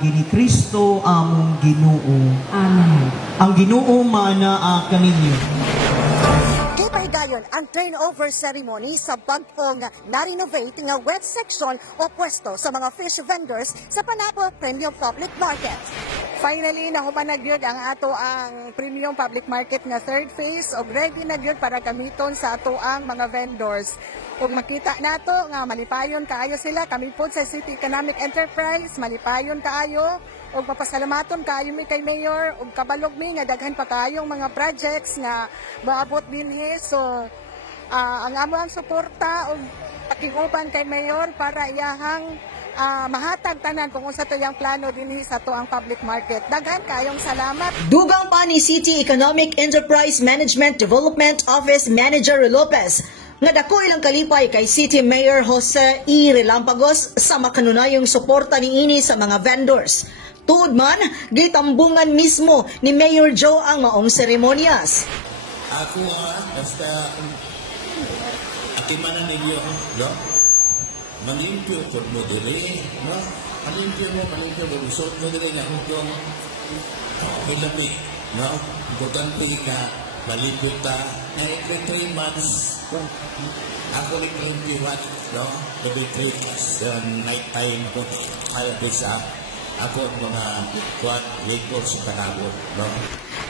pinaagi ni Kristo among Ginoo. Amen. Ang Ginoo manaa kaninyo. Ipahigayon ang turnover ceremony sa bagong na-renovate nga wet section o pwesto sa mga fish vendors sa Panabo Premium Public Market. Finally, nahumanag yun ang ato ang Premium Public Market nga third phase o ready na yun para gamiton sa ato ang mga vendors. Kung makita nato nga malipayon kaayo sila, kami po sa City Economic Enterprise, malipayon kaayo, o papasalamaton kaayo mi kay Mayor, o kabalog mi nga daghan pa kaayong mga projects nga maabot dinhi. So, ang among suporta o pakiuban kay Mayor para iyahang mahatag tanan kung unsa to yang plano dinhi sa to ang public market. Daghan kayong salamat. Dugang pa ni City Economic Enterprise Management Development Office Manager Lopez nga dako ilang kalipay kay City Mayor Jose E. Relampagos sa makanunayong suporta niini sa mga vendors. Tuod man, gitambungan mismo ni Mayor Joe ang maong seremonyas. Ako basta atimanan ninyo, no? Malimpyo ko mo dili, no? Malimpyo mo, isot mo dili na kung pilami, no? Importante ka, malimpyo ta, every 3 months, ako limpyo, no? Every 3 months, night time, alam sa ako mga labor sa Panabo, no?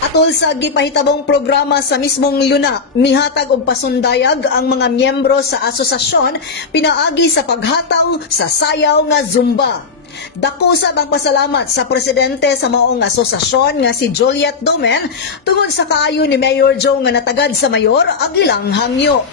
Atol sa gipahitabong programa sa mismong luna, mihatag og pasundayag ang mga miyembro sa asosasyon pinaagi sa paghataw sa sayaw nga Zumba. Dako sa pasalamat sa presidente sa maong asosasyon nga si Juliet Domen tungod sa kaayo ni Mayor Joe nga natagad sa mayor ag ilang hangyo.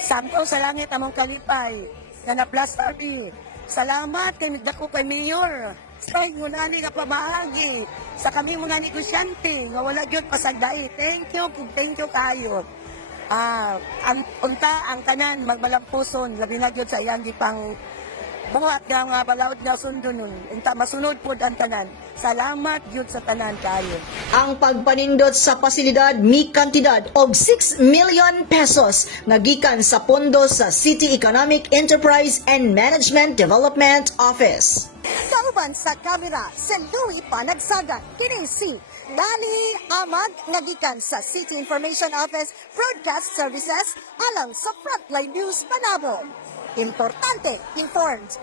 Sampo sa langit among kalipay nga na-plus party. Salamat kay dako kay Mayor. Stay ngunani nga pamahagi sa kami mga negosyante nga wala gyud pasagdai. Thank you kayo. Ang unta ang tanan magbalampuson labi na gyud sa iyang gipang buhat nga balawd nga sundo nun. Unta masunod pud ang tanan. Salamat gyud sa tanan kayo. Ang pagpanindot sa pasilidad mi kantidad og 6 million pesos nga gikan sa pondo sa City Economic Enterprise and Management Development Office. Kauban sa kamera, si Louie Panagsagan, kini si Lali Amag nga gikan sa City Information Office Broadcast Services alang sa Frontline News Panabo. Importante, informed,